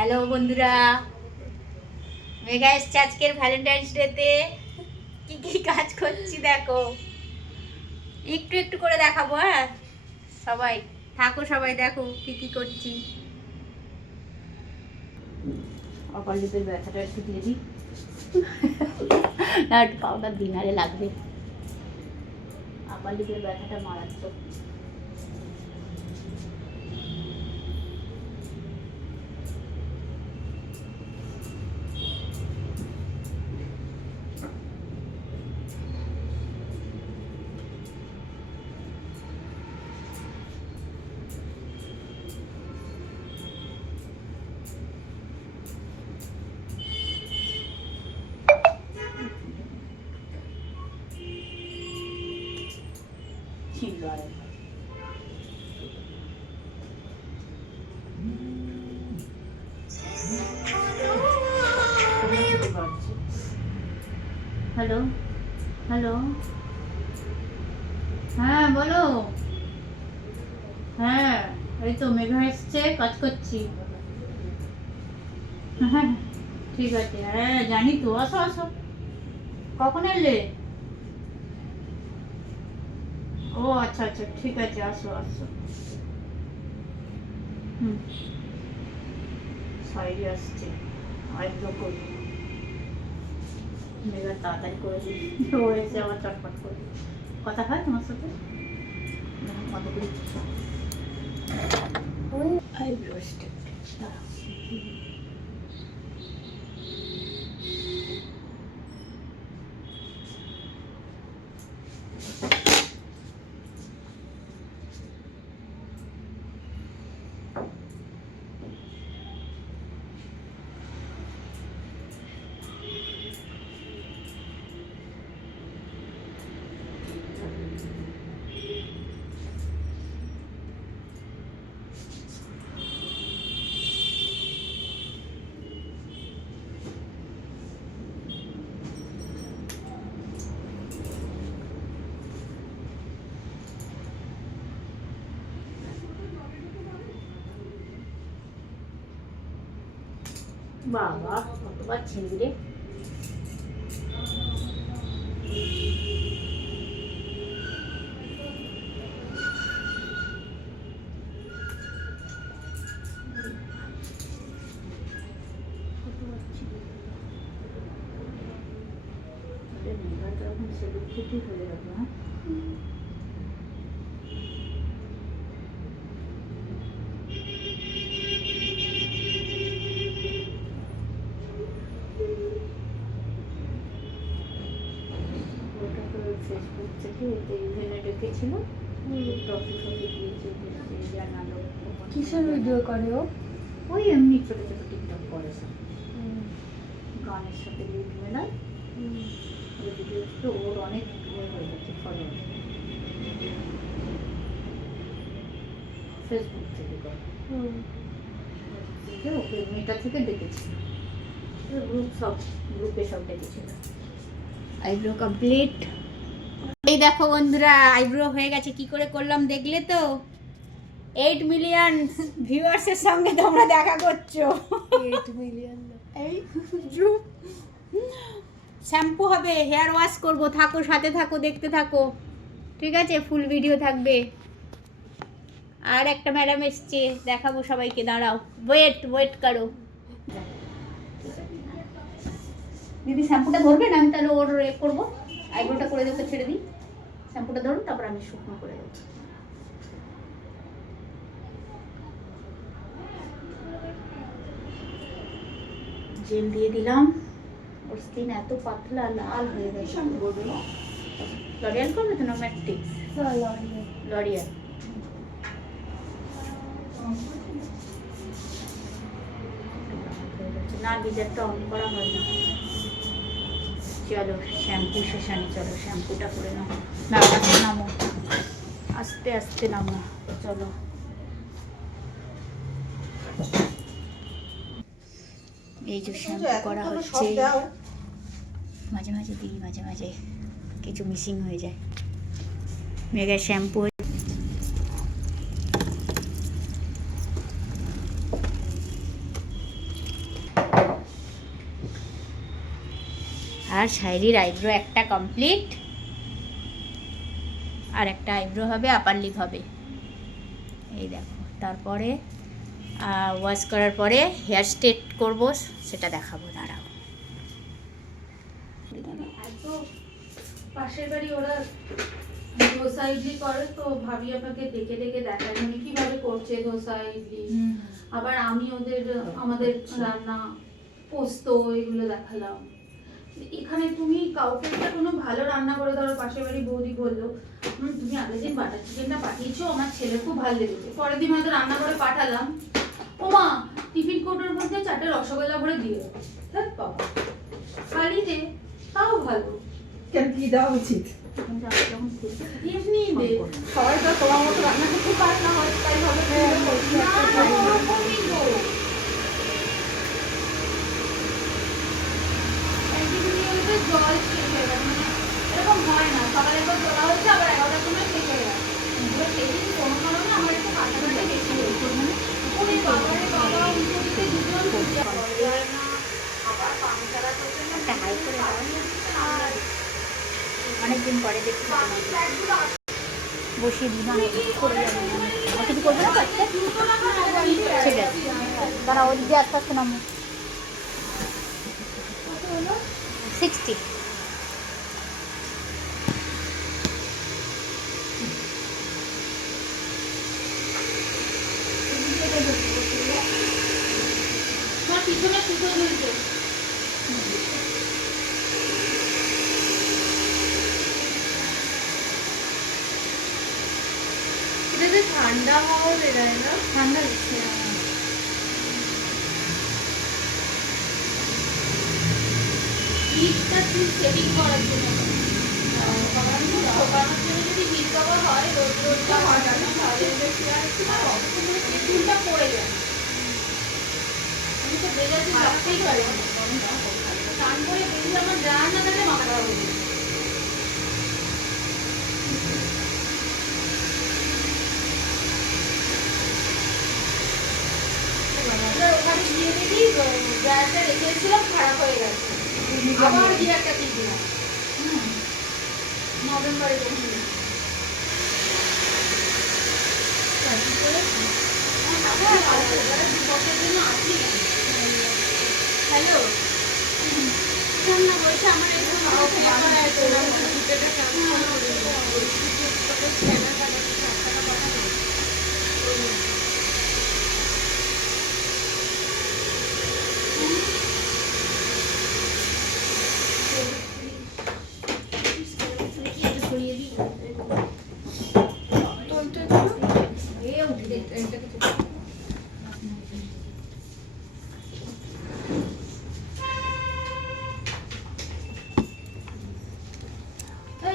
Hello বন্ধুরা, মেঘা এসছে আজকের ভ্যালেন্টাইন্স ডেতে। কি কি কাজ করছি দেখো, একটু একটু করে দেখাবো। হ্যাঁ, সবাই থাকো, সবাই দেখো কি কি করছি। অপালিপের ব্যথাটা একটু দিয়ে দিই না, একটু পাউডার ডিনারে লাগবে। অপালিপের ব্যথাটা মারাত্মক। হ্যালো হ্যালো, হ্যাঁ বলো। হ্যাঁ, এই তো মেঘা এসছে, কাজ করছি। হ্যাঁ ঠিক আছে, হ্যাঁ জানি তো। আসো আসো, কখন এলে? ও আচ্ছা আচ্ছা, ঠিক আছে, আসো আসো। হুম, সাইডে আসছে, আইব্রো করবো। মেঘা তাড়াতাড়ি করে দিই, ও এসে আবার চটপট করে। কথা হয় তোমার সাথে? কত করে ওই আইব্রো স্টেপ। বাবা কতবার ছিঁড়ে। হয়ে যাবে। হ্যাঁ ফেসবুক থেকে ইভেন্টে ডেকেছিল, ট্রফি ফফি দিয়েছে, জানালো। কিসের ভিডিও করে ও? ওই এমনি ছোটো ছোটো টিকটক করে সব, গানের সাথে লিড মেলায়। ওই ভিডিওতে ওর অনেক হয়ে গেছে ফলোয়ার, ফেসবুক থেকে করে। ওকে মেটা থেকে ডেকেছিল, গ্রুপে সব ডেকেছিল। Eyebrow complete. এই দেখো বন্ধুরা, আইব্রো হয়ে গেছে। কি করে করলাম দেখলে তো? 8 মিলিয়ন ভিউয়ার্সের সঙ্গে তোমরা দেখা করছো। 8 মিলিয়ন এই শ্যাম্পু হবে, হেয়ার ওয়াশ করব, থাকো সাথে থাকো, দেখতে থাকো। ঠিক আছে, ফুল ভিডিও থাকবে। আর একটা ম্যাডাম এসছে, দেখাবো সবাইকে, দাঁড়াও, ওয়েট করো। দিদি শ্যাম্পুটা ধরবেন, আমি তাহলে ওর করবো, আইব্রোটা করে দেবো, ছেড়ে দিই। শ্যাম্পুটা ধরুন, তারপর আমি শুকনো করে দেবো। জেল দিয়ে দিলাম, ওর স্কিন এত পাতলা, লাল হয়ে গেছে। লরিয়াল করবে তো না ম্যাট্রিক্স? লরিয়াল। না, গিজারটা অন করা হয়নি। চলো শ্যাম্পু শেষানি, চলো শ্যাম্পুটা করে নাও। না নামো, আস্তে আস্তে নামো, চলো। এই যে শ্যাম্পু করা হচ্ছে, মাঝে মাঝে দিই, মাঝে মাঝে কিছু মিসিং হয়ে যায়। মেঘা শ্যাম্পু আর শায়রির আইব্রো একটা কমপ্লিট, আর একটা আইব্রো হবে, আপার লিপ হবে। এই দেখো, তারপরে ওয়াশ করার পরে হেয়ার স্ট্রেট করব, সেটা দেখাবো, দাঁড়াও। এত পাশের বাড়ি ওরা ধোসা ইডলি করে, তো ভাবি আপনাকে ডেকে ডেকে দেখায় মানে কিভাবে করছে ধোসা ইডলি। আবার আমি ওদের আমাদের রান্না পোস্ত এগুলো দেখালাম। এখানে তুমি কাউকে একটা কোনো ভালো রান্না করে ধরো, পাশের বাড়ি বৌদি বললো তুমি আগের দিন বাটার চিকেনটা পাঠিয়েছো, আমার ছেলে খুব ভালো লেগেছে। পরের দিন হয়তো রান্না করে পাঠালাম, ও মা টিফিন কৌটোর মধ্যে 4টে রসগোল্লা ভরে দিয়ে দেখ বাবা খালি দে, তাও ভালো। কেন কি দেওয়া উচিত? এমনি দে, সবাই তো তোমার মতো রান্না করতে পারে না, হয় তাই ভাবে জল শেষ হয়ে গেল, মানে এরকম হয় না, সকালে একবার তোলা হচ্ছে আবার 11টার সময় শেষ হয়ে গেছে। এবার সেদিন কোনো কারণে আমার একটু কাটাকাটি বেশি হয়েছে, মানে ওরে বাবারে বাবা উল্টো দিকে দুজন পূজা করে না, আবার পানি ছাড়া করতে না, একটা হাই করে দাও। আর অনেকদিন পরে দেখছি পানি প্যাকগুলো বসিয়ে দিই, মানে করে যাবে না। আর কিছু করবে না? দুটো রাখা না, ঠিক আছে, দাঁড়া, ওই দিয়ে আস্তে আস্তে নামো। 60। তোমার পিছনে সুতো ঝুলছে। এটা যে ঠান্ডা হাওয়া বেরোয় না, ঠান্ডা লাগছে না। হিটটা ঠিক সেটিং করার জন্য। শুকানোর জন্য যদি হিট কভার হয়, রোদ রোদটা হয় না, তাহলে চুলটা পড়ে যায়। আমি তো বেজাতে রাখতেই পারি না, স্নান করে বেরিয়ে আমার ড্রায়ার না থাকলে মাথা খারাপ হয়ে যায়। এবার ওখানে গিয়ে দেখি ড্রায়ারটা রেখেছিলাম, খারাপ হয়ে গেছে, আবার গিয়ে একটা কিনে দিলাম। নভেম্বরে যখন হ্যালো, না বলছে আমার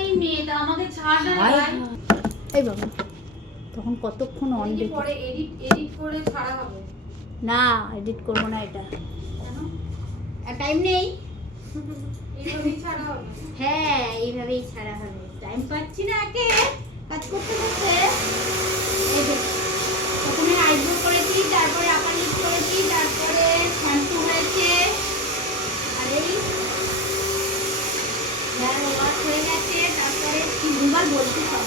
এই মেয়েটা আমাকে ছাড় না রে ভাই। এই বাবা, তখন কতক্ষণ অন এদিকে দেখি। পরে এডিট করে ছাড়া হবে। না, এডিট করবো না এটা, কেন? টাইম নেই। এইভাবেই ছাড়া হবে। হ্যাঁ, এইভাবেই ছাড়া হবে, টাইম পাচ্ছি না, একে কাজ করতে করতে। এই যে, প্রথমে আইব্রো করেছি, তারপরে আপার লিপ করেছি, তারপরে শ্যাম্পু হয়েছে, আর এই হেয়ার ওয়াশ হয়ে গেছে, তারপরে কি দুবার বলছি সব।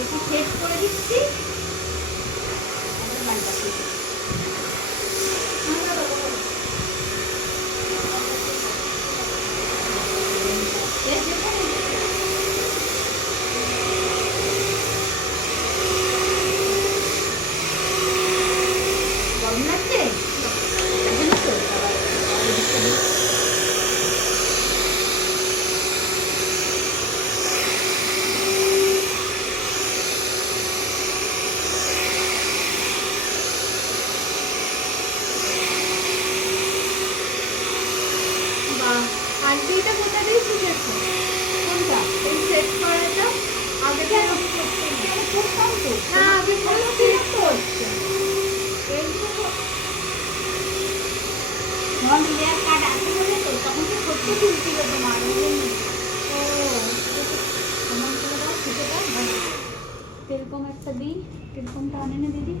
একটু সেট করে দিচ্ছি, তারপরে বাড়ি পাঠিয়ে দিচ্ছি। গরম লাগছে? জানিস তো, আবার এদিকটা দিই। টেলিফোনটা আনে না দিদি।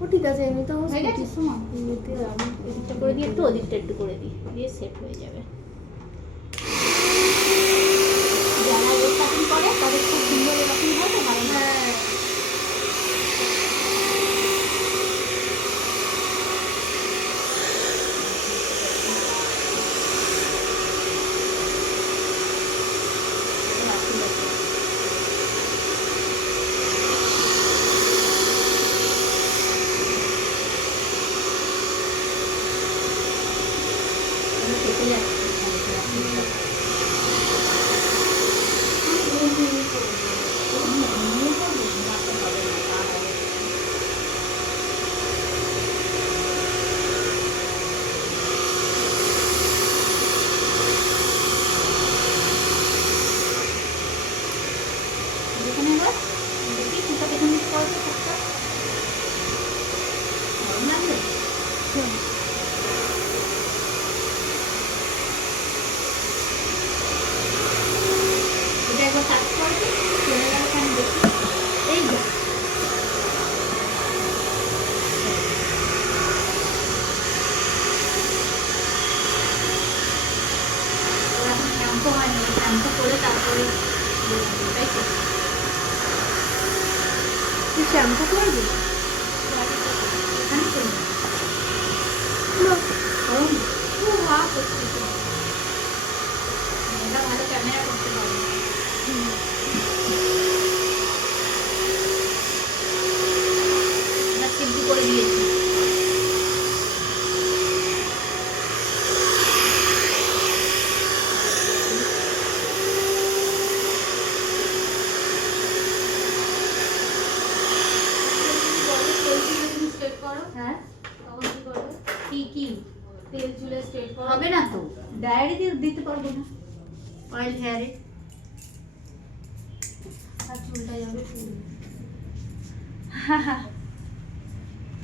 ও ঠিক আছে, এমনি তো হয়ে গেছে সময় এমনিতে আমি এদিকটা করে দিয়ে একটু ওদিকটা একটু করে দিই, দিয়ে সেট হয়ে যাবে। যারা ওর কাটিং করে তাদের খুব সুন্দর এরকম হয় তো ভালো না। হ্যাঁ যেখানে এবার দেখি কোনটা পেছন দিকে পড়ছে একটা গরম লাগবে। এটা একবার টাচ করবে, চলে গেল কেন দেখি। এই যা ওর এখন শ্যাম্পু হয়নি, শ্যাম্পু করে তারপরে তাই তো তুই শ্যাম্পু করবি? এখানে চলে যাবে। গরম খুব হাওয়া করছে। এটা ভালো ক্যামেরা করতে পারবে। এটা সিদ্ধি করে দিয়েছি। তেল চুলে তুমি স্ট্রেট করো, হ্যাঁ তখন কি করবে? কি তেল চুলে স্ট্রেট করো। হবে না তো, ডায়েরি দিয়ে দিতে পারবো না অয়েল হেয়ারে। আর চুলটা যাবে ফুল।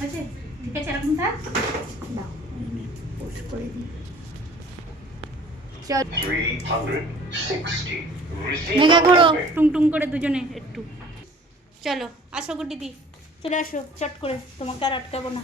আছে ঠিক আছে, এরকম থাক। দাও পোস্ট করে দিই। চল 360. মেঘা ঘোরো Receive. টুং করে দুজনে একটু। চলো আসো গুড্ডি দি, চলে আসো চট করে, তোমাকে আর আটকাবো না।